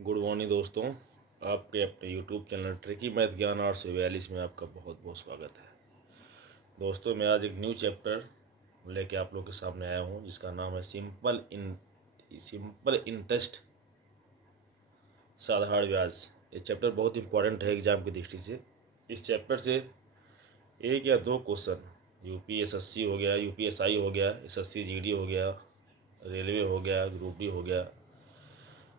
Good morning दोस्तों। आपके अपने यूट्यूब चैनल ट्रिकी मैथ ज्ञान 842 में आपका बहुत बहुत स्वागत है। दोस्तों, मैं आज एक न्यू चैप्टर लेके आप लोग के सामने आया हूँ जिसका नाम है सिंपल इंटरेस्ट साधारण ब्याज। ये चैप्टर बहुत इंपॉर्टेंट है एग्जाम की दृष्टि से। इस चैप्टर से एक या दो क्वेश्चन यूपीएसएससी हो गया, यूपीएसआई हो गया, एसएससी जीडी हो गया, रेलवे हो गया, ग्रुप डी हो गया,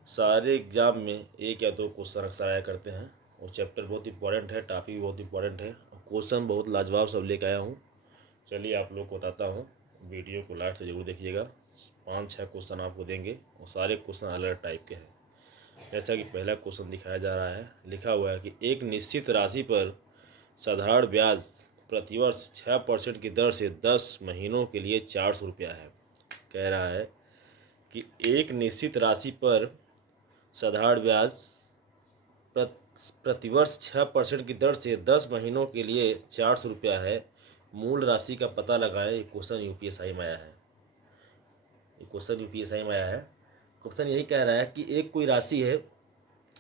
सारे एग्जाम में एक या दो क्वेश्चन अक्सर आया करते हैं। और चैप्टर बहुत इंपॉर्टेंट है, टॉपिक भी बहुत इंपॉर्टेंट है, क्वेश्चन बहुत लाजवाब सब लेकर आया हूँ। चलिए आप लोग को बताता हूँ, वीडियो को लास्ट से जरूर देखिएगा। 5-6 क्वेश्चन आपको देंगे और सारे क्वेश्चन अलग टाइप के हैं। जैसा कि पहला क्वेश्चन दिखाया जा रहा है, लिखा हुआ है कि एक निश्चित राशि पर साधारण ब्याज प्रतिवर्ष 6% की दर से 10 महीनों के लिए 400 रुपया है। कह रहा है कि एक निश्चित राशि पर साधारण ब्याज प्रतिवर्ष 6% की दर से 10 महीनों के लिए 400 रुपया है। मूल राशि का पता लगाएं। ये क्वेश्चन यूपीएसआई में आया है। क्वेश्चन यही कह रहा है कि एक कोई राशि है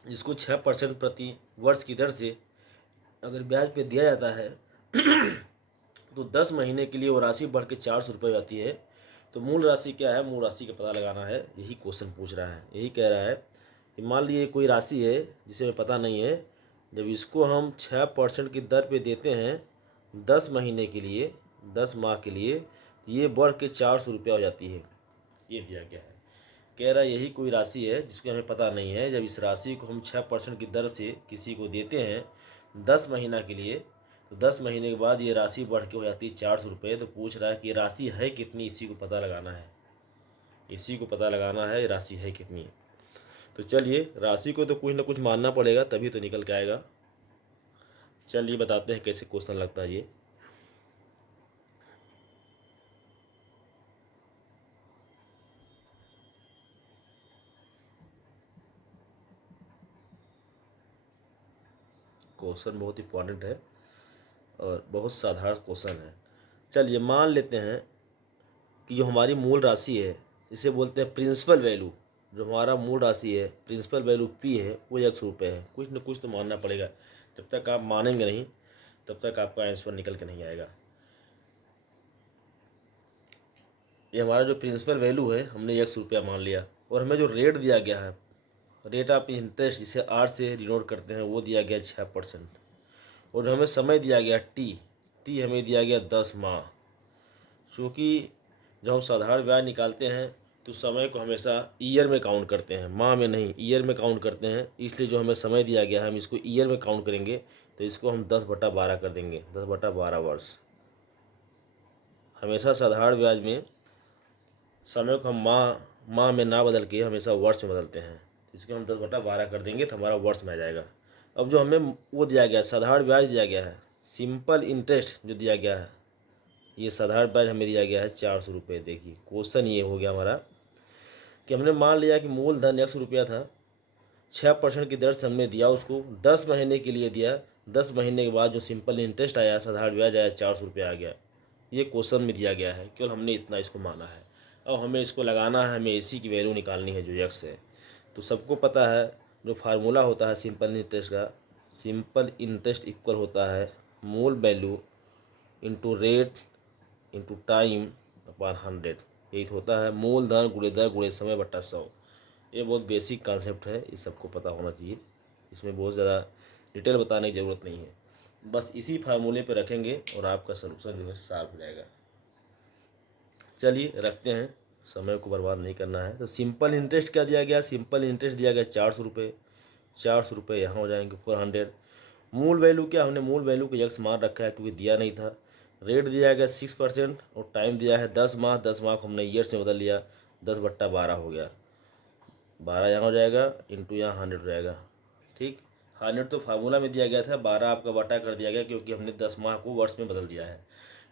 जिसको 6% प्रति वर्ष की दर से अगर ब्याज पे दिया जाता है तो 10 महीने के लिए वो राशि बढ़ के 400 रुपये आती है। तो मूल राशि क्या है, मूल राशि का पता लगाना है। यही क्वेश्चन पूछ रहा है। यही कह रहा है कि मान लीजिए कोई राशि है जिसे हमें पता नहीं है, जब इसको हम 6% की दर पे देते हैं 10 महीने के लिए, 10 माह के लिए, तो ये बढ़ के 400 रुपया हो जाती है। ये दिया गया है। कह रहा है यही कोई राशि है जिसको हमें पता नहीं है, जब इस राशि को हम 6% की दर से किसी को देते हैं 10 महीना के लिए, तो 10 महीने के बाद ये राशि बढ़ के हो जाती है 400 रुपये। तो पूछ रहा है कि राशि है कितनी, इसी को पता लगाना है। ये राशि है कितनी। तो चलिए, राशि को तो कुछ ना कुछ मानना पड़ेगा, तभी तो निकल के आएगा। चलिए बताते हैं कैसे क्वेश्चन लगता है ये। क्वेश्चन बहुत इंपॉर्टेंट है और बहुत साधारण क्वेश्चन है। चलिए मान लेते हैं कि जो हमारी मूल राशि है, इसे बोलते हैं प्रिंसिपल वैल्यू। जो हमारा मूल राशि है, प्रिंसिपल वैल्यू पी है, वो 100 रुपये है। कुछ न कुछ तो मानना पड़ेगा। जब तक आप मानेंगे नहीं तब तक आपका आंसर निकल के नहीं आएगा। ये हमारा जो प्रिंसिपल वैल्यू है, हमने 100 रुपया मान लिया। और हमें जो रेट दिया गया है, रेट ऑफ इंटरेस्ट, जिसे 8 से डिनोट करते हैं, वो दिया गया 6%। और हमें समय दिया गया टी हमें दिया गया 10 माह। क्योंकि जब हम साधारण ब्याज निकालते हैं तो समय को हमेशा ईयर में काउंट करते हैं, माह में नहीं, ईयर में काउंट करते हैं। इसलिए जो हमें समय दिया गया है, हम इसको ईयर में काउंट करेंगे। तो इसको हम 10/12 कर देंगे, 10/12 वर्ष। हमेशा साधारण ब्याज में समय को हम माह में ना बदल के हमेशा वर्ष में बदलते हैं। इसको हम 10/12 कर देंगे तो हमारा वर्ष में आ जाएगा। अब जो हमें वो दिया गया, साधारण ब्याज दिया गया है, सिंपल इंटरेस्ट जो दिया गया है, ये साधारण ब्याज हमें दिया गया है 400 रुपये। देखिए क्वेश्चन ये हो गया हमारा कि हमने मान लिया कि मूलधन 100 रुपया था, 6% की दर से हमने दिया, उसको 10 महीने के लिए दिया। 10 महीने के बाद जो सिंपल इंटरेस्ट आया, साधारण ब्याज आया, 400 रुपया आ गया। ये क्वेश्चन में दिया गया है, केवल हमने इतना इसको माना है। अब हमें इसको लगाना है, हमें इसी की वैल्यू निकालनी है जो यक्स है। तो सबको पता है जो फार्मूला होता है सिंपल इंटरेस्ट का, सिंपल इंटरेस्ट इक्वल होता है मूल value into rate into time upon 100। यही होता है मूलधन गुणे दर गुणे समय बट्टा 100। ये बहुत बेसिक कॉन्सेप्ट है, ये सबको पता होना चाहिए। इसमें बहुत ज़्यादा डिटेल बताने की ज़रूरत नहीं है। बस इसी फार्मूले पे रखेंगे और आपका सलूशन जो है साफ हो जाएगा। चलिए रखते हैं, समय को बर्बाद नहीं करना है। तो सिंपल इंटरेस्ट क्या दिया गया, सिंपल इंटरेस्ट दिया गया 400 रुपये। 400 रुपये यहाँ हो जाएंगे 400। मूल वैल्यू क्या, हमने मूल वैल्यू को यक्स मान रखा है क्योंकि दिया नहीं था। रेट दिया गया 6% और टाइम दिया है 10 माह। 10 माह को हमने ईयर से बदल लिया, 10/12 हो गया। 12 यहाँ हो जाएगा, इंटू यहाँ 100 हो जाएगा। ठीक, 100 तो फार्मूला में दिया गया था, 12 आपका बटा कर दिया गया क्योंकि हमने 10 माह को वर्ष में बदल दिया है।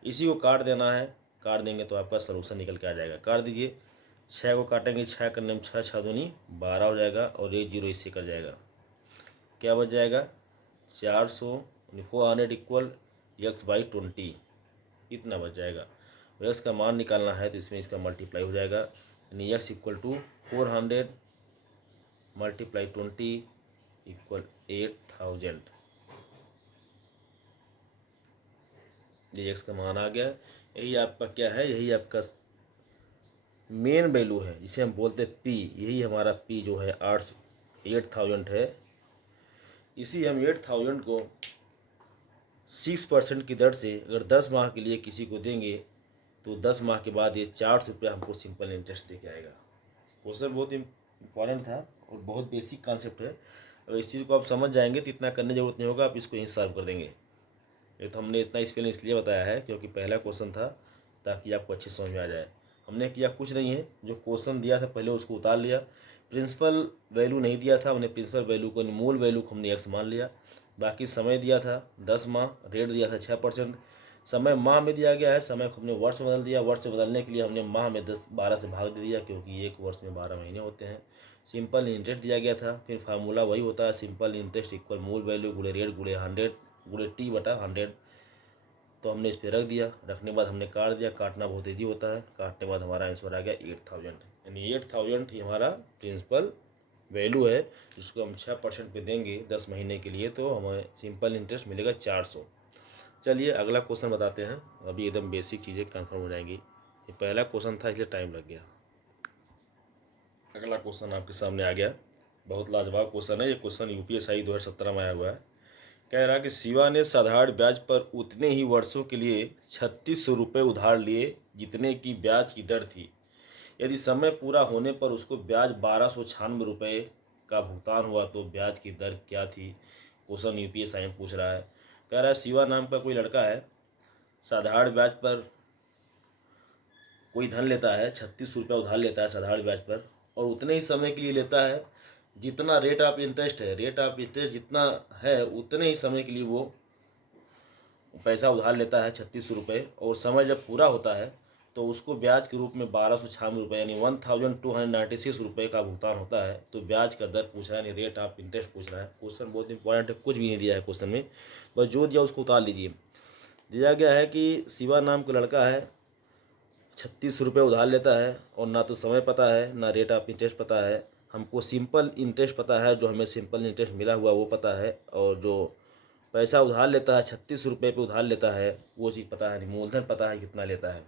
इसी को काट देना है, काट देंगे तो आपका सलूशन निकल के आ जाएगा। काट दीजिए, 6 को काटेंगे, 6 करने में 6 6 दूनी 12 हो जाएगा और 1 0 इससे कट जाएगा। क्या बच जाएगा, 400 400 इक्वल x/20, इतना बच जाएगा। x का मान निकालना है तो इसमें इसका मल्टीप्लाई हो जाएगा, यानी x equal to 400 multiply 20 equal 8000। ये एक्स का मान आ गया। यही आपका क्या है, यही आपका मेन वैल्यू है जिसे हम बोलते हैं पी। यही हमारा पी जो है 8000 है। इसी हम 8000 को 6% की दर से अगर 10 माह के लिए किसी को देंगे तो 10 माह के बाद ये 400 रुपया हमको सिंपल इंटरेस्ट दे के आएगा। क्वेश्चन बहुत इम्पॉर्टेंट था और बहुत बेसिक कॉन्सेप्ट है। और इस चीज़ को आप समझ जाएंगे तो इतना करने की जरूरत नहीं होगा, आप इसको यहीं सॉल्व कर देंगे। ये तो हमने इतना स्पेलिंग इसलिए बताया है क्योंकि पहला क्वेश्चन था, ताकि आपको अच्छी समझ में आ जाए। हमने किया कुछ नहीं है, जो क्वेश्चन दिया था पहले उसको उतार लिया। प्रिंसिपल वैल्यू नहीं दिया था, हमने प्रिंसिपल वैल्यू को, मूल वैल्यू को हमने एक्स मान लिया। बाकी समय दिया था 10 माह, रेट दिया था 6%। समय माह में दिया गया है, समय को हमने वर्ष में बदल दिया। वर्ष से बदलने के लिए हमने माह में 12 से भाग दे दिया, क्योंकि एक वर्ष में 12 महीने होते हैं। सिंपल इंटरेस्ट दिया गया था, फिर फार्मूला वही होता है, सिंपल इंटरेस्ट इक्वल मूल वैल्यू गुणे रेट गुणे 100 गुणे टी बटा 100। तो हमने इस पर रख दिया, रखने के बाद हमने काट दिया। काटना बहुत ईजी होता है। काटने के बाद हमारा आंसर आ गया 8000। यानी 8000 ही हमारा प्रिंसिपल वैल्यू है, जिसको हम 6% पे देंगे 10 महीने के लिए, तो हमें सिंपल इंटरेस्ट मिलेगा 400। चलिए अगला क्वेश्चन बताते हैं। अभी एकदम बेसिक चीज़ें कंफर्म हो जाएंगी। ये पहला क्वेश्चन था इसलिए टाइम लग गया। अगला क्वेश्चन आपके सामने आ गया। बहुत लाजवाब क्वेश्चन है ये। क्वेश्चन UPSI 2017 में आया हुआ है। कह रहा कि शिवा ने साधारण ब्याज पर उतने ही वर्षों के लिए 3600 रुपये उधार लिए जितने की ब्याज की दर थी। यदि समय पूरा होने पर उसको ब्याज 1296 रुपये का भुगतान हुआ तो ब्याज की दर क्या थी। क्वेश्चन UPSI में पूछ रहा है। कह रहा है शिवा नाम का कोई लड़का है, साधारण ब्याज पर कोई धन लेता है, 3600 रुपया उधार लेता है साधारण ब्याज पर, और उतने ही समय के लिए लेता है जितना रेट ऑफ इंटरेस्ट है। रेट ऑफ इंटरेस्ट जितना है उतने ही समय के लिए वो पैसा उधार लेता है 3600 रुपये, और समय जब पूरा होता है तो उसको ब्याज के रूप में 1296 रुपये यानी 1296 रुपये का भुगतान होता है। तो ब्याज का दर पूछ रहा है, यानी रेट ऑफ इंटरेस्ट पूछ रहा है। क्वेश्चन बहुत इंपॉर्टेंट है, कुछ भी नहीं दिया है क्वेश्चन में, बस जो दिया उसको उतार लीजिए। दिया गया है कि शिवा नाम का लड़का है, 3600 रुपये उधार लेता है, और ना तो समय पता है ना रेट ऑफ इंटरेस्ट पता है। हमको सिंपल इंटरेस्ट पता है, जो हमें सिंपल इंटरेस्ट मिला हुआ वो पता है, और जो पैसा उधार लेता है 3600 रुपये पे उधार लेता है वो चीज़ पता है नहीं। मूलधन पता है कितना लेता है,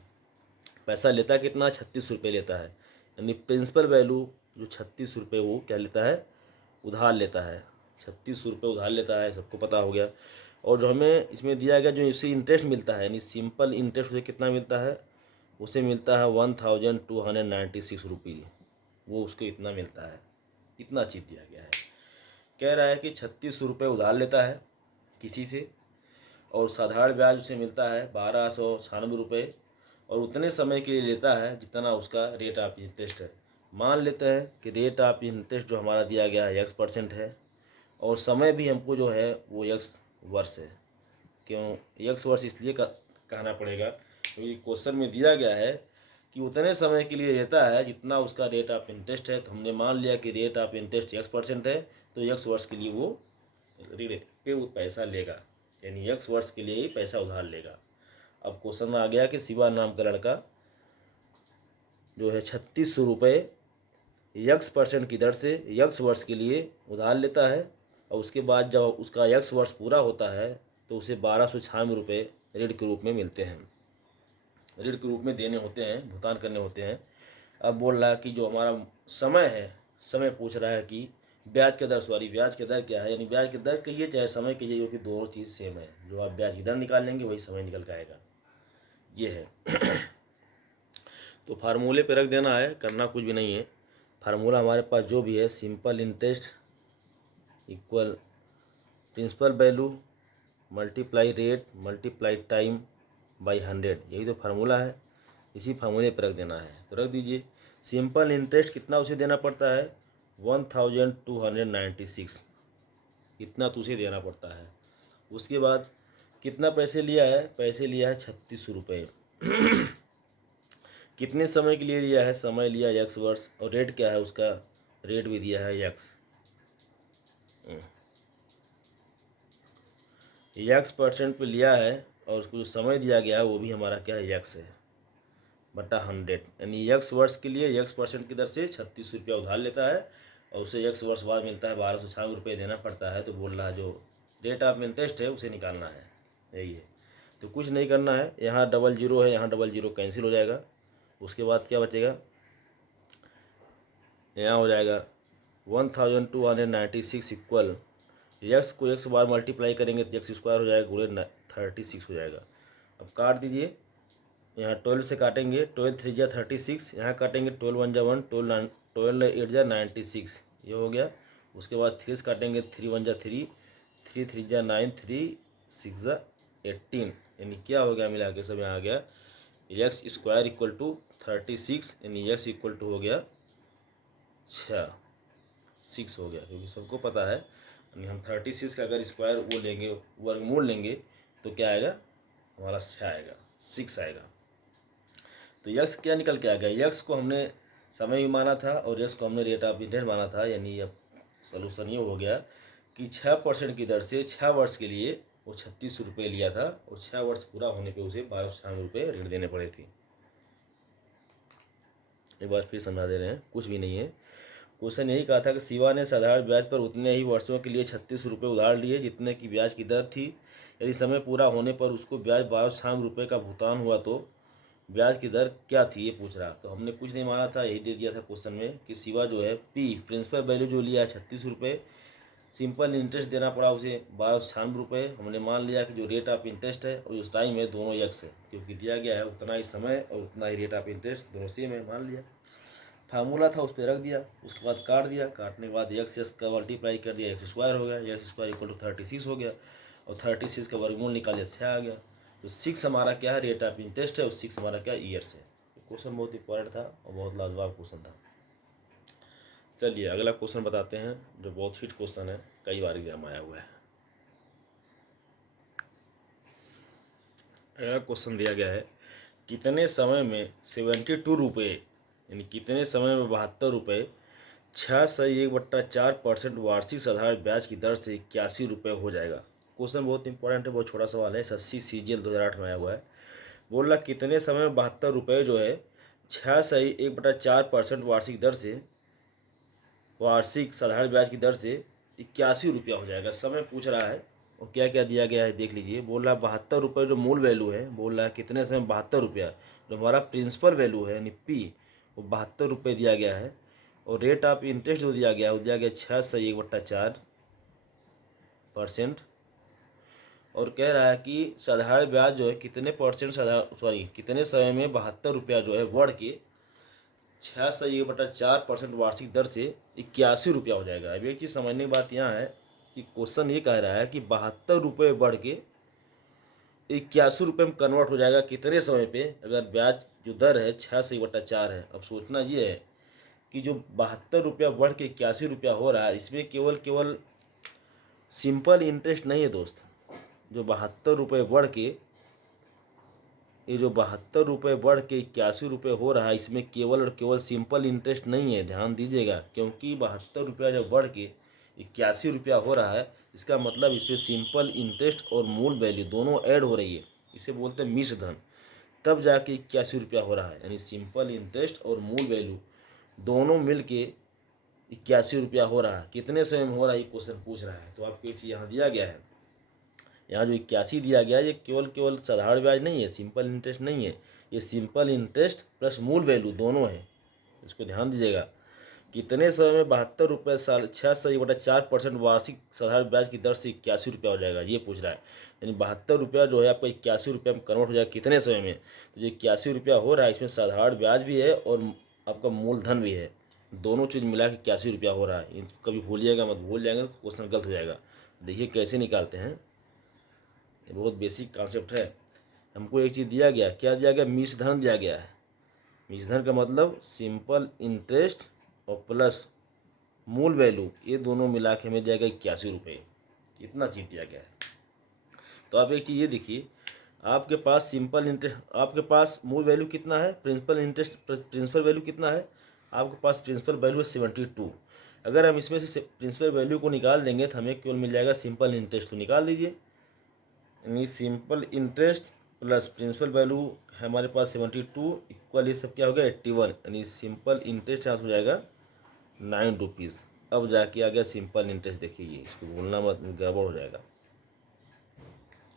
पैसा लेता कितना, 3600 रुपये लेता है। यानी प्रिंसिपल वैल्यू जो 3600 रुपये वो क्या लेता है, उधार लेता है। 3600 रुपये उधार लेता है, सबको पता हो गया। और जो हमें इसमें दिया गया जो इसे इंटरेस्ट मिलता है, यानी सिंपल इंटरेस्ट उसे कितना मिलता है, उसे मिलता है 1296 रुपये। वो उसको इतना मिलता है, इतना चीज़ दिया गया है। कह रहा है कि 3600 रुपये उधार लेता है किसी से, और साधारण ब्याज उसे मिलता है 1296 रुपये, और उतने समय के लिए लेता है जितना उसका रेट ऑफ इंटरेस्ट है। मान लेते हैं कि रेट ऑफ इंटरेस्ट जो हमारा दिया गया है x% है, और समय भी हमको जो है वो x वर्ष है। क्यों x वर्ष इसलिए कहना पड़ेगा क्योंकि क्वेश्चन में दिया गया है कि उतने समय के लिए लेता है जितना उसका रेट ऑफ इंटरेस्ट है। तो हमने मान लिया कि रेट ऑफ इंटरेस्ट x% है, तो x वर्ष के लिए वो ऋण पे वो पैसा लेगा, यानी x वर्ष के लिए ही पैसा उधार लेगा। अब क्वेश्चन में आ गया कि शिवा नाम का लड़का जो है 3600 रुपये x% की दर से x वर्ष के लिए उधार लेता है, और उसके बाद जब उसका x वर्ष पूरा होता है तो उसे 1296 रुपये ऋण के रूप में मिलते हैं, ऋण के रूप में देने होते हैं, भुगतान करने होते हैं। अब बोल रहा है कि जो हमारा समय है, समय पूछ रहा है कि ब्याज की दर, सॉरी ब्याज की दर क्या है, यानी ब्याज की दर कहिए चाहे समय कहिए, क्योंकि दोनों चीज़ सेम है। जो आप ब्याज की दर निकाल लेंगे वही समय निकल के आएगा, ये है। तो फार्मूले पे रख देना है, करना कुछ भी नहीं है। फार्मूला हमारे पास जो भी है, simple interest equal principal value multiply rate multiply time by 100, यही तो फार्मूला है। इसी फार्मूले पर रख देना है, तो रख दीजिए। सिंपल इंटरेस्ट कितना उसे देना पड़ता है, 1296, इतना तो उसे देना पड़ता है। उसके बाद कितना पैसे लिया है, पैसे लिया है 3600 रुपये। कितने समय के लिए लिया है, समय लिया है x वर्ष, और रेट क्या है उसका, रेट भी दिया है x% पे लिया है, और उसको जो समय दिया गया है वो भी हमारा क्या है, x है बटा 100। यानी x वर्ष के लिए x% की दर से 3600 रुपया उधार लेता है, और उसे x वर्ष बाद मिलता है 1296 रुपये देना पड़ता है, तो बोल रहा है जो रेट ऑफ इंटरेस्ट है उसे निकालना है, यही है। तो कुछ नहीं करना है, यहाँ डबल जीरो है, यहाँ डबल जीरो कैंसिल हो जाएगा। उसके बाद क्या बचेगा, यहाँ हो जाएगा 1296 इक्वल एक्स को एक्स बार मल्टीप्लाई करेंगे तो एक्स स्क्वायर हो जाएगा गुणे 36 हो जाएगा। अब काट दीजिए, यहाँ 12 से काटेंगे, 12 3 जा 36, यहाँ काटेंगे 12 1 जा 1, 12 8 जा 96, ये हो गया। उसके बाद 3 से काटेंगे, 3 1 जा 3, 3 3 जा 9, 3 6 जा 18, यानी क्या हो गया मिला के सब यहाँ आ गया एक्स स्क्वायर इक्वल टू 36, यानी एक्स इक्वल टू हो गया 6 हो गया, क्योंकि सबको पता है यानी हम 36 का अगर स्क्वायर वो लेंगे, वर्गमूल लेंगे, तो क्या आएगा हमारा 6 आएगा, 6 आएगा। तो यक्स क्या निकल के आ गया, यक्स को हमने समय भी माना था और यक्स को हमने रेट ऑफ इंटरेस्ट माना था, यानी अब सलूशन ये हो गया कि 6% की दर से 6 वर्ष के लिए वो 36 रुपये लिया था और 6 वर्ष पूरा होने पे उसे 1296 रुपये ऋण देने पड़े थे। एक बार फिर समझा दे रहे हैं, कुछ भी नहीं है। क्वेश्चन यही कहा था कि शिवा ने साधारण ब्याज पर उतने ही वर्षों के लिए 36 रुपये उधार लिए जितने की ब्याज की दर थी। यदि समय पूरा होने पर उसको ब्याज 1296 रुपये का भुगतान हुआ तो ब्याज की दर क्या थी, ये पूछ रहा। तो हमने कुछ नहीं माना था, यही दे दिया था क्वेश्चन में कि शिवा जो है पी प्रिंसिपल वैल्यू जो लिया है 36 रुपये, सिंपल इंटरेस्ट देना पड़ा उसे 1296 रुपये। हमने मान लिया कि जो रेट ऑफ इंटरेस्ट है और उस टाइम है दोनों यक्स है, क्योंकि दिया गया है उतना ही समय और उतना ही रेट ऑफ इंटरेस्ट, दोनों सेम है, मान लिया। फार्मूला था उस पर रख दिया, उसके बाद काट दिया, काटने के बाद एक्स का मल्टीप्लाई कर दिया, एक्स स्क्वायर हो गया, एक्स स्क्वायर इक्वल टू 36 हो गया और 36 का वर्गमूल निकालिए 6 आ गया। तो 6 हमारा क्या है, रेट ऑफ इंटरेस्ट है और 6 हमारा क्या ईयर्स है। तो क्वेश्चन बहुत इंपॉर्टेंट था और बहुत लाजवाब क्वेश्चन था। चलिए अगला क्वेश्चन बताते हैं जो बहुत हिट क्वेश्चन है, कई बार एग्जाम आया हुआ है। अगला क्वेश्चन दिया गया है कितने समय में 72 रुपये, यानी कितने समय में 72 रुपये 6/1/4% वार्षिक साधारण ब्याज की दर से 81 रुपये हो जाएगा। क्वेश्चन बहुत इंपॉर्टेंट है, बहुत छोटा सवाल है, 80 CGL 2008 में आया हुआ है। बोल रहा कितने समय में 72 रुपये जो है 6/1/4% वार्षिक दर से, वार्षिक साधारण ब्याज की दर से 81 रुपया हो जाएगा। समय पूछ रहा है और क्या क्या दिया गया है देख लीजिए। बोल रहा है 72 रुपये जो मूल वैल्यू है, बोल रहा है कितने समय 72 रुपया जो हमारा प्रिंसिपल वैल्यू है यानी पी, वो 72 रुपये दिया गया है। और रेट ऑफ इंटरेस्ट जो दिया गया है वो दिया गया 6/1/4%। और कह रहा है कि साधारण ब्याज जो है कितने परसेंट कितने समय में 72 रुपया जो है बढ़ के 6/1/4% वार्षिक दर से 81 रुपया हो जाएगा। अब एक चीज़ समझने की बात यहाँ है कि क्वेश्चन ये कह रहा है कि 72 रुपये बढ़ के 81 रुपये में कन्वर्ट हो जाएगा कितने समय पे, अगर ब्याज जो दर है 6/4 है। अब सोचना ये है कि जो 72 रुपया बढ़ के 81 रुपया हो रहा है, इसमें केवल सिंपल इंटरेस्ट नहीं है दोस्त। जो 72 रुपये बढ़ के, ये जो 72 रुपये बढ़ के 81 रुपये हो रहा है, इसमें केवल और केवल सिंपल इंटरेस्ट नहीं है, ध्यान दीजिएगा। क्योंकि 72 रुपया जब बढ़ के 81 रुपया हो रहा है, इसका मतलब इस पर सिंपल इंटरेस्ट और मूल वैल्यू दोनों ऐड हो रही है, इसे बोलते हैं मिश्र धन, तब जाके 81 रुपया हो रहा है। यानी सिंपल इंटरेस्ट और मूल वैल्यू दोनों मिल के 81 रुपया हो रहा है। कितने समय में हो रहा है ये क्वेश्चन पूछ रहा है। तो आपको एक चीज़ यहाँ दिया गया है, यहाँ जो 81 दिया गया है ये केवल साधारण ब्याज नहीं है, सिंपल इंटरेस्ट नहीं है, ये सिंपल इंटरेस्ट प्लस मूल वैल्यू दोनों है, इसको ध्यान दीजिएगा। कितने समय में 72 रुपये 6/4% वार्षिक साधारण ब्याज की दर से 81 रुपया हो जाएगा, ये पूछ रहा है। यानी 72 रुपया जो है आपका 81 रुपया में कन्वर्ट हो जाएगा कितने समय में। तो ये 81 रुपया हो रहा है, इसमें साधारण ब्याज भी है और आपका मूलधन भी है, दोनों चीज़ मिला के 81 रुपया हो रहा है। इनको कभी भूलिएगा मत, भूल जाएंगे तो क्वेश्चन गलत हो जाएगा। देखिए कैसे निकालते हैं, ये बहुत बेसिक कॉन्सेप्ट है। हमको एक चीज़ दिया गया, क्या दिया गया, मिश्र धन दिया गया है। मिश्र धन का मतलब सिंपल इंटरेस्ट और प्लस मूल वैल्यू, ये दोनों मिला के हमें दिया गया 81 रुपये, इतना चीज दिया गया है। तो आप एक चीज़ ये देखिए, आपके पास सिंपल इंटरेस्ट, आपके पास मूल वैल्यू कितना है, प्रिंसिपल वैल्यू कितना है, आपके पास प्रिंसिपल वैल्यू है 72। अगर हम इसमें से प्रिंसिपल वैल्यू को निकाल देंगे तो हमें केवल मिल जाएगा सिंपल इंटरेस्ट। तो निकाल दीजिए, यानी simple interest plus principal value है हमारे पास 72 इक्वल, ये सब क्या हो गया 81, यानी सिंपल इंटरेस्ट यहाँ हो जाएगा 9 रुपीज़। अब जाके आ गया सिंपल इंटरेस्ट। देखिए ये इसको बोलना मत, गड़बड़ हो जाएगा।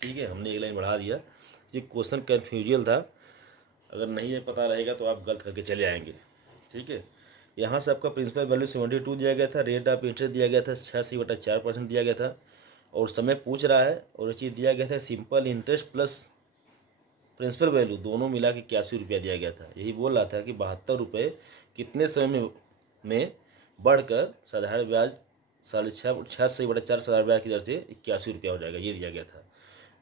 ठीक है, हमने एक लाइन बढ़ा दिया। ये क्वेश्चन कन्फ्यूजियल था, अगर नहीं ये पता रहेगा तो आप गलत करके चले आएंगे। ठीक है, यहाँ से आपका प्रिंसिपल वैल्यू 72 दिया गया था, रेट ऑफ इंटरेस्ट दिया गया था 86/4% दिया गया था, और समय पूछ रहा है और ये चीज़ दिया गया था simple interest plus principal value दोनों मिला के 81 रुपया दिया गया था। यही बोल रहा था कि 72 रुपये कितने समय में बढ़कर साधारण ब्याज 86/4 साधारण ब्याज की दर से 81 रुपया हो जाएगा, ये दिया गया था।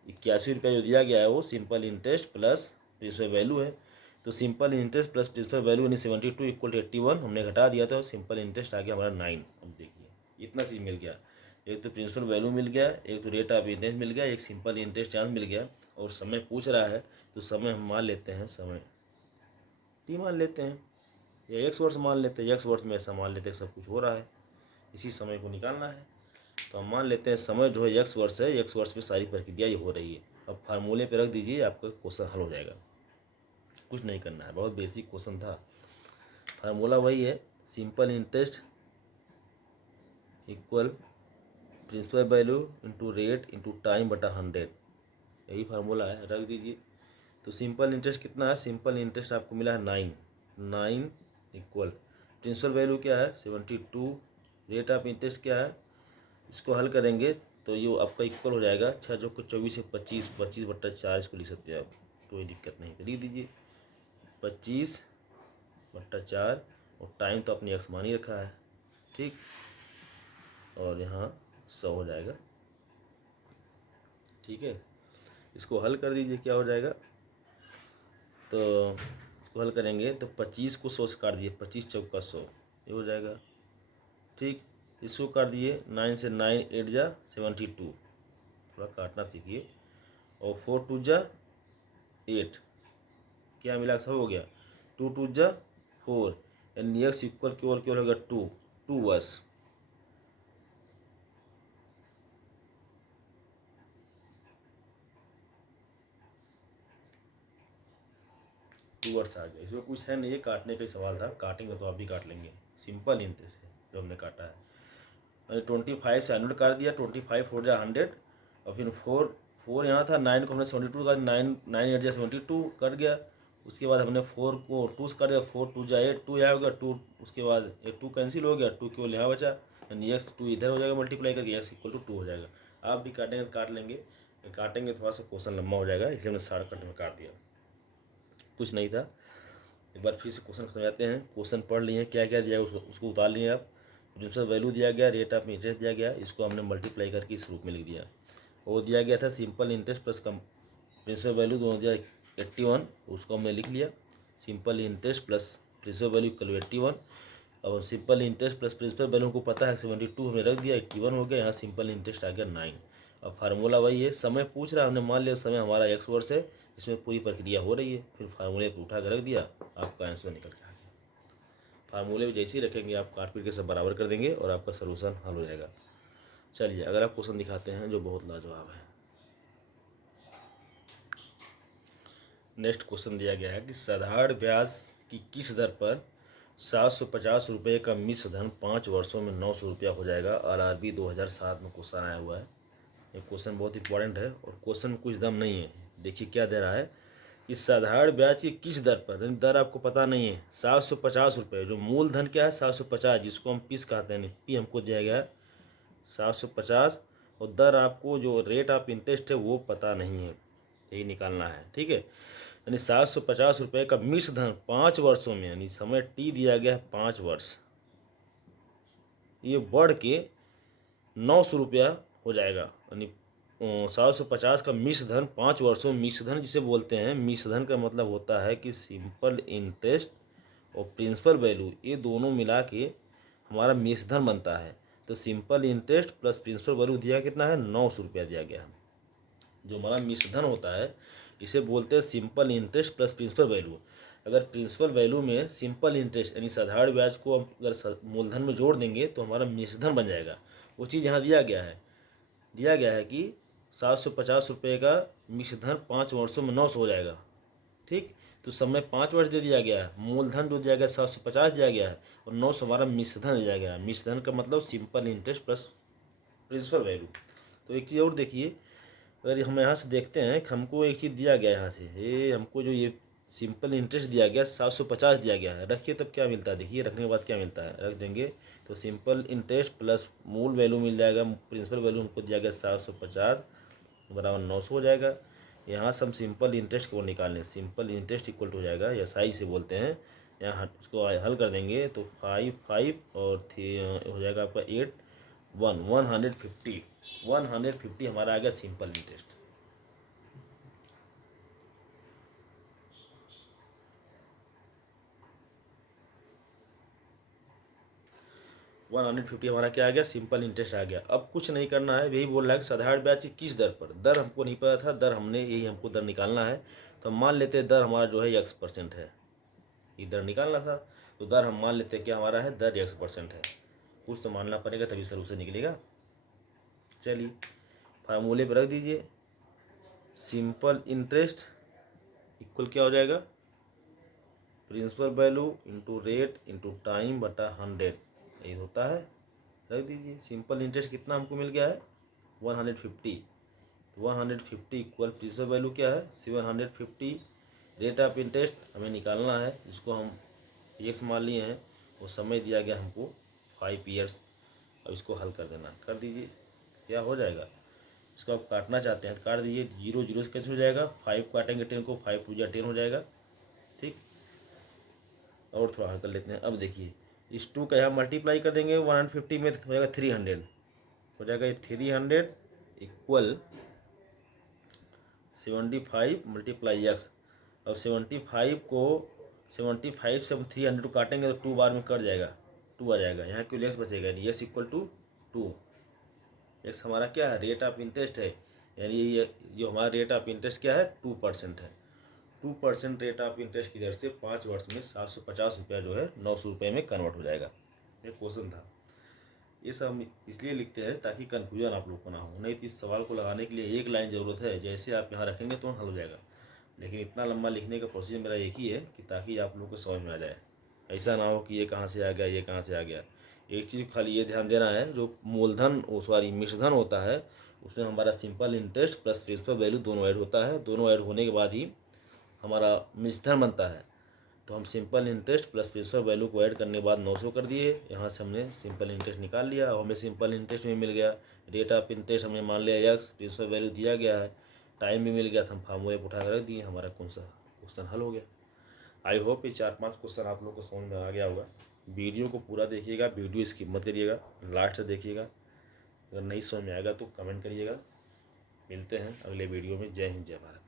81 रुपया जो दिया गया है वो simple interest plus principal value है। तो simple interest plus principal value यानी 72 = 81 हमने घटा दिया था, और सिंपल इंटरेस्ट आ गया हमारा 9। अब देखिए इतना चीज़ मिल गया, एक तो प्रिंसिपल वैल्यू मिल गया, एक तो रेट ऑफ इंटरेस्ट मिल गया, एक सिंपल इंटरेस्ट चार्ज मिल गया, और समय पूछ रहा है तो समय हम मान लेते हैं, समय टी मान लेते हैं या एक्स वर्ष मान लेते हैं। एक्स वर्ष में ऐसा मान लेते हैं सब कुछ हो रहा है, इसी समय को निकालना है, तो हम मान लेते हैं समय जो है एक्स वर्ष है, एक्स वर्ष में सारी प्रक्रिया ये हो रही है। अब फार्मूले पे रख दीजिए, आपका क्वेश्चन हल हो जाएगा। कुछ नहीं करना है, बहुत बेसिक क्वेश्चन था। फार्मूला वही है, simple interest equal principal value into rate into time बटा 100, यही फार्मूला है, रख दीजिए। तो सिंपल इंटरेस्ट कितना है, सिंपल इंटरेस्ट आपको मिला है 9 इक्वल प्रिंसिपल वैल्यू क्या है 72, रेट ऑफ इंटरेस्ट क्या है, इसको हल करेंगे तो ये आपका इक्वल हो जाएगा 6 जो 24 से 25, 25/4 इसको लिख सकते हैं आप, कोई दिक्कत नहीं, लिख दीजिए 25/4, और टाइम तो अपनी एक्स मान ही रखा है। ठीक, और यहाँ 100 हो जाएगा। ठीक है, इसको हल कर दीजिए, क्या हो जाएगा, तो इसको हल करेंगे तो 25 को 100 से काट दिए, 25 चौका 100, ये हो जाएगा। ठीक, इसको काट दिए, 9 से 9 8 जा 72, थोड़ा काटना सीखिए, और 4 2 जा 8, क्या मिला, सब हो गया, 2 2 जा 4, यानी एक्स इक्वल केवल होगा 2 बस। वर्ड्स आ गया, इसमें कुछ है नहीं, ये काटने का सवाल था, काटेंगे तो आप भी काट लेंगे। सिंपल इंटरेस्ट है जो हमने काटा है, 25 से 100 काट दिया, 25 4 जा 100, और फिर 4 यहाँ था, 9 को हमने 72 का 9 8 जा 72 कट गया, उसके बाद हमने 4 को 2 से काट दिया, 4 2 जा 8, 2 यहाँ हो गया 2, उसके बाद एक 2 कैंसिल हो गया, 2 केवल यहाँ बचा, यानी एक्स 2 इधर हो जाएगा मल्टीप्लाई करके, एक्स इक्वल टू 2 हो जाएगा। आप भी काटेंगे तो काट लेंगे, काटेंगे थोड़ा सा क्वेश्चन लंबा हो जाएगा, इसलिए हमने शॉर्टकट में काट दिया, कुछ नहीं था। एक बार फिर से क्वेश्चन समझाते हैं, क्वेश्चन पढ़ लिए, क्या क्या दिया उसको उतार लिए आप। प्रिंसिपल वैल्यू दिया गया, रेट ऑफ इंटरेस्ट दिया गया, इसको हमने मल्टीप्लाई करके इस रूप में लिख दिया। वो दिया गया था simple interest plus principal value दोनों दिया 81, उसको हमने लिख लिया, simple interest plus principal value equal 81। अब simple interest plus principal value को पता है 72 हमने रख दिया, 81 हो गया, यहाँ सिंपल इंटरेस्ट आ गया 9। अब फार्मूला वही है, समय पूछ रहा है, हमने मान लिया समय हमारा एक्स वर्ष है, इसमें पूरी प्रक्रिया हो रही है, फिर फार्मूले पर उठा कर रख दिया, आपका आंसर निकल के आ गया। फार्मूले में जैसे ही रखेंगे आप काट पीट के सब बराबर कर देंगे और आपका सोल्यूशन हल हो जाएगा। चलिए अगर आप क्वेश्चन दिखाते हैं जो बहुत लाजवाब है। नेक्स्ट क्वेश्चन दिया गया है कि साधारण ब्याज की किस दर पर 750 रुपये का मिश्र धन 5 वर्षों में 900 रुपया हो जाएगा। RRB 2007 में क्वेश्चन आया हुआ है, ये क्वेश्चन बहुत इंपॉर्टेंट है, और क्वेश्चन में कुछ दम नहीं है। देखिए क्या दे रहा है कि साधारण ब्याज की किस दर पर, दर आपको पता नहीं है, 750 रुपये, जो मूलधन क्या है 750, जिसको हम पीस कहते हैं, पी हमको दिया गया है 750, और दर आपको जो रेट ऑफ इंटरेस्ट है वो पता नहीं है, यही निकालना है। ठीक है, यानी 750 रुपये का मिश्र धन 5 वर्षों में, यानी समय टी दिया गया है 5 वर्ष, ये बढ़ के 900 रुपया हो जाएगा। यानी 750 का मिश्र धन 5 वर्षों में, मिश्र धन जिसे बोलते हैं, मिश्र धन का मतलब होता है कि सिंपल इंटरेस्ट और प्रिंसिपल वैल्यू ये दोनों मिला के हमारा मिश्र धन बनता है। तो simple interest plus principal value दिया कितना है, 900 रुपया दिया गया है। जो हमारा मिश्र धन होता है इसे बोलते हैं simple interest plus principal value. अगर प्रिंसिपल वैल्यू में सिंपल इंटरेस्ट यानी साधारण ब्याज को अगर मूलधन में जोड़ देंगे तो हमारा मिश्र धन बन जाएगा। वो चीज़ यहाँ दिया गया है कि 750 रुपये का मिश्र धन 5 वर्षों में 900 हो जाएगा। ठीक, तो समय 5 वर्ष दे दिया गया है, मूलधन जो दिया गया 750 दिया गया है, और 900 हमारा मिश्रधन दिया गया है। मिश्रधन का मतलब simple interest plus principal value. तो एक चीज़ और देखिए, अगर हम यहाँ से देखते हैं कि हमको एक चीज़ दिया गया यहाँ से, ये हमको जो ये सिंपल इंटरेस्ट दिया गया 750 दिया गया है, रखिए तब क्या मिलता है, देखिए रखने के बाद क्या मिलता है, रख देंगे तो सिंपल इंटरेस्ट प्लस मूल वैल्यू मिल जाएगा, प्रिंसिपल वैल्यू हमको दिया गया 750 बराबर 900 हो जाएगा। यहाँ से हम सिंपल इंटरेस्ट को निकाल लें, सिंपल इंटरेस्ट इक्वल टू हो जाएगा, या साई से बोलते हैं, यहाँ इसको हल कर देंगे तो 5 और हो जाएगा आपका 8 150 हमारा आ गया सिंपल इंटरेस्ट। 150 हमारा क्या आ गया, सिंपल इंटरेस्ट आ गया। अब कुछ नहीं करना है, यही बोल रहा है कि साधारण ब्याज की किस दर पर, दर हमको नहीं पता था, दर हमने यही हमको दर निकालना है। तो हम मान लेते हैं दर हमारा जो है x% है, ये दर निकालना था, तो दर हम मान लेते हैं क्या हमारा है, दर x% है। कुछ तो मानना पड़ेगा तभी सलूशन निकलेगा। चलिए फार्मूले पर रख दीजिए, सिंपल इंटरेस्ट इक्वल क्या हो जाएगा, principal value into rate into time बटा 100, यही होता है। रख दीजिए सिंपल इंटरेस्ट कितना हमको मिल गया है 150, तो 150 इक्वल प्रिंसिपल वैल्यू क्या है 750, रेट ऑफ इंटरेस्ट हमें निकालना है, जिसको हम एक्स मान लिए हैं, वो समय दिया गया हमको 5 ईयर्स। अब इसको हल कर देना, कर दीजिए क्या हो जाएगा। इसको आप काटना चाहते हैं तो काट दीजिए, 0 0 से कैसे हो जाएगा, 5 काटेंगे 10 को, 5 2 10 हो जाएगा। ठीक, और थोड़ा हल कर लेते हैं। अब देखिए इस 2 का यहाँ मल्टीप्लाई कर देंगे 150 में, तो हो जाएगा 300, हो जाएगा ये 300 इक्वल 75 मल्टीप्लाई एक्स। अब 75 को 75 से हम 300 को काटेंगे तो 2 बार में कट जाएगा, 2 आ जाएगा, यहाँ क्यों एक्स बचेगा, यानी एक्स इक्वल टू 2। एक्स हमारा क्या है, रेट ऑफ इंटरेस्ट है, यानी ये जो हमारा रेट ऑफ इंटरेस्ट क्या है 2% है। 2% रेट ऑफ इंटरेस्ट की दर से 5 वर्ष में 750 रुपया जो है 900 रुपये में कन्वर्ट हो जाएगा। ये क्वेश्चन था, ये सब हम इसलिए लिखते हैं ताकि कन्फ्यूजन आप लोग को ना हो, नहीं तो इस सवाल को लगाने के लिए एक लाइन ज़रूरत है, जैसे आप यहाँ रखेंगे तो हल हो जाएगा। लेकिन इतना लंबा लिखने का प्रोसीजर मेरा एक ही है कि ताकि आप लोग को समझ में आ जाए, ऐसा ना हो कि ये कहाँ से आ गया, ये कहाँ से आ गया। एक चीज़ खाली ये ध्यान देना है, जो मूलधन मिश्रधन होता है उसमें हमारा simple interest plus principal value दोनों ऐड होता है, दोनों ऐड होने के बाद ही हमारा मिश्रधन बनता है। तो हम simple interest plus principal value को ऐड करने के बाद 900 कर दिए, यहाँ से हमने सिंपल इंटरेस्ट निकाल लिया और हमें सिंपल इंटरेस्ट भी मिल गया, रेट ऑफ इंटरेस्ट हमने मान लिया एक्स, प्रिंसिपल वैल्यू दिया गया है, टाइम भी मिल गया, तो हम फार्मूले पर उठा कर रख दिए, हमारा कौन सा क्वेश्चन हल हो गया। आई होप ये 4-5 क्वेश्चन आप लोग को समझ में आ गया होगा। वीडियो को पूरा देखिएगा, वीडियो स्किप मत करिएगा, लास्ट तक देखिएगा। अगर नहीं समझ में आएगा तो कमेंट करिएगा। मिलते हैं अगले वीडियो में। जय हिंद जय भारत।